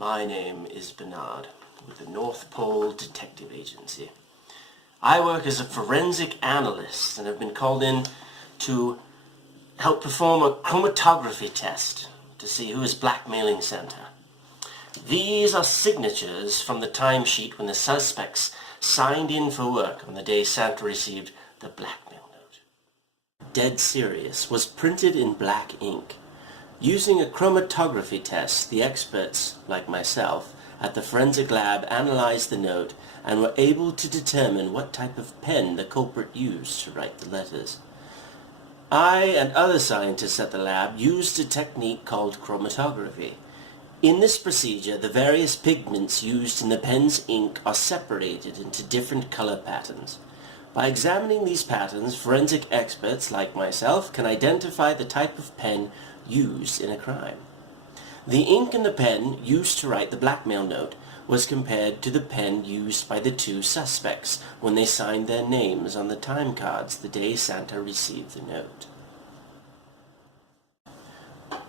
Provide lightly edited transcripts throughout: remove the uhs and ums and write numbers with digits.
My name is Bernard with the North Pole Detective Agency. I work as a forensic analyst and have been called in to help perform a chromatography test to see who is blackmailing Santa. These are signatures from the timesheet when the suspects signed in for work on the day Santa received the blackmail note. Dead Serious was printed in black ink. Using a chromatography test, the experts, like myself, at the forensic lab analyzed the note and were able to determine what type of pen the culprit used to write the letters. I and other scientists at the lab used a technique called chromatography. In this procedure, the various pigments used in the pen's ink are separated into different color patterns. By examining these patterns, forensic experts like myself can identify the type of pen used in a crime. The ink in the pen used to write the blackmail note was compared to the pen used by the two suspects when they signed their names on the time cards the day Santa received the note.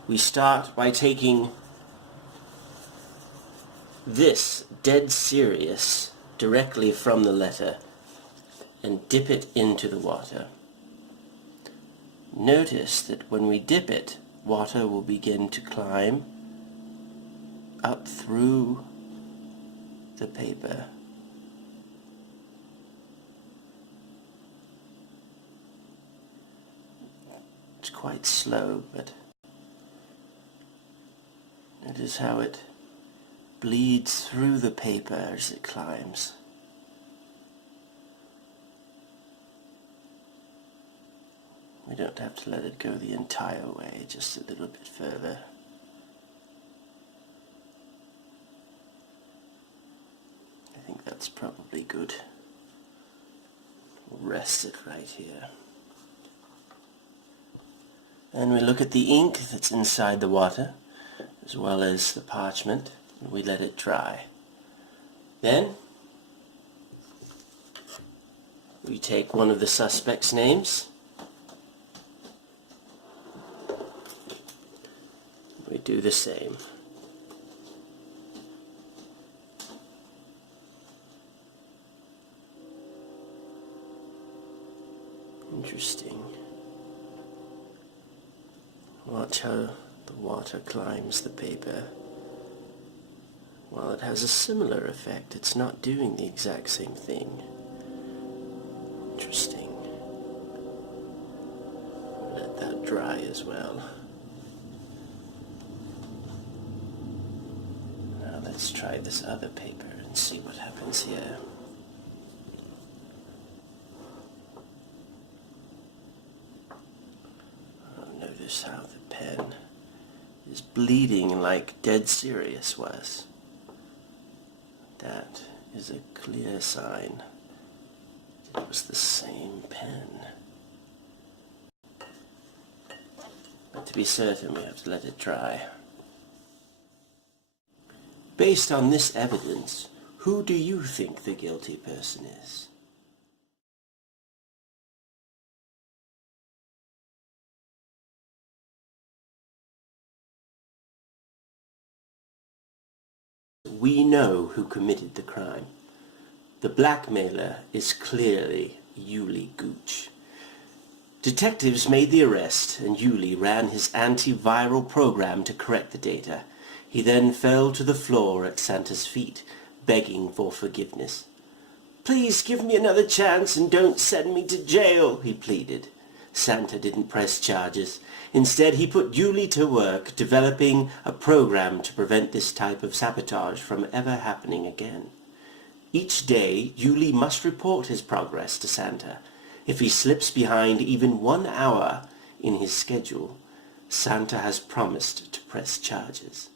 We start by taking this Dead Serious directly from the letter and dip it into the water. Notice that when we dip it, water will begin to climb up through the paper. It's quite slow, but notice how it bleeds through the paper as it climbs. We don't have to let it go the entire way, just a little bit further. I think that's probably good. We'll rest it right here. And we look at the ink that's inside the water, as well as the parchment, and we let it dry. Then we take one of the suspects' names. We do the same. Interesting. Watch how the water climbs the paper. While it has a similar effect, it's not doing the exact same thing. Interesting. Let that dry as well. Let's try this other paper and see what happens here. Notice how the pen is bleeding like Dead Serious was. That is a clear sign it was the same pen. But to be certain, we have to let it dry. Based on this evidence, who do you think the guilty person is? We know who committed the crime. The blackmailer is clearly Yuli Gooch. Detectives made the arrest, and Yuli ran his antiviral program to correct the data. He then fell to the floor at Santa's feet, begging for forgiveness. "Please give me another chance and don't send me to jail," he pleaded. Santa didn't press charges. Instead, he put Yuli to work developing a program to prevent this type of sabotage from ever happening again. Each day, Yuli must report his progress to Santa. If he slips behind even 1 hour in his schedule, Santa has promised to press charges.